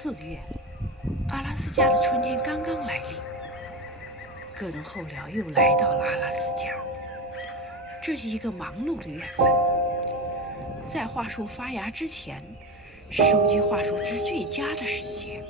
4月，阿拉斯加的春天刚刚来临，各种候鸟又来到了阿拉斯加。这是一个忙碌的月份，在桦树发芽之前，是收集桦树枝最佳的时节。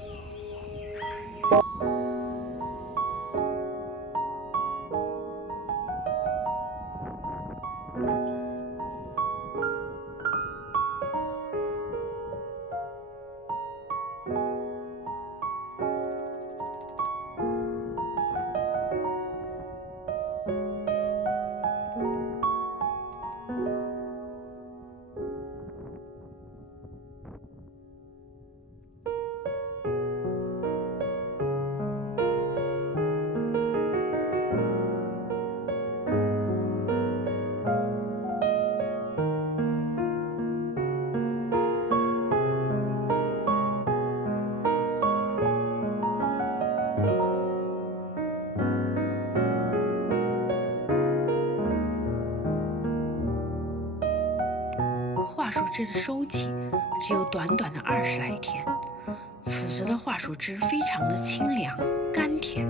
桦树枝的收集只有短短的20来天，此时的桦树枝非常的清凉甘甜，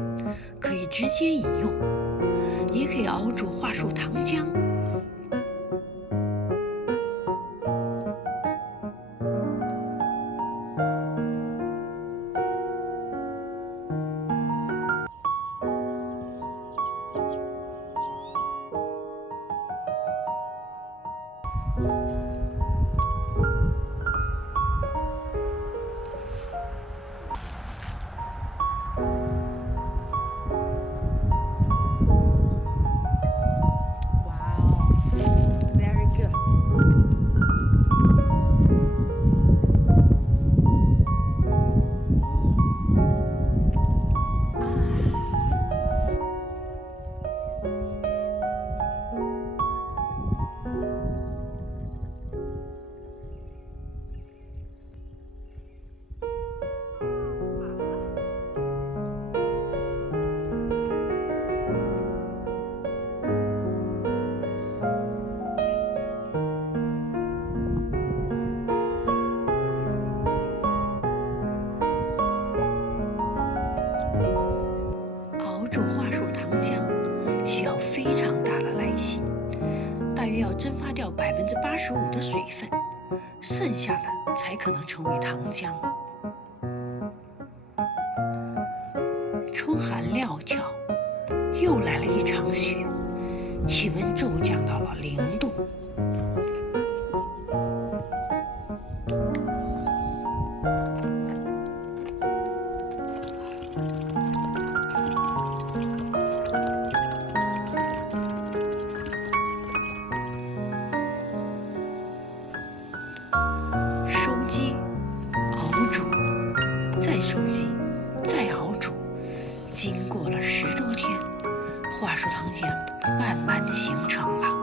可以直接饮用，也可以熬煮桦树糖浆。煮桦树糖浆需要非常大的耐心，大约要蒸发掉85%的水分，剩下的才可能成为糖浆。春寒料峭，又来了一场雪，气温骤降到了0度。收集、熬煮，再收集，再熬煮，经过了10多天，桦树糖浆慢慢的形成了。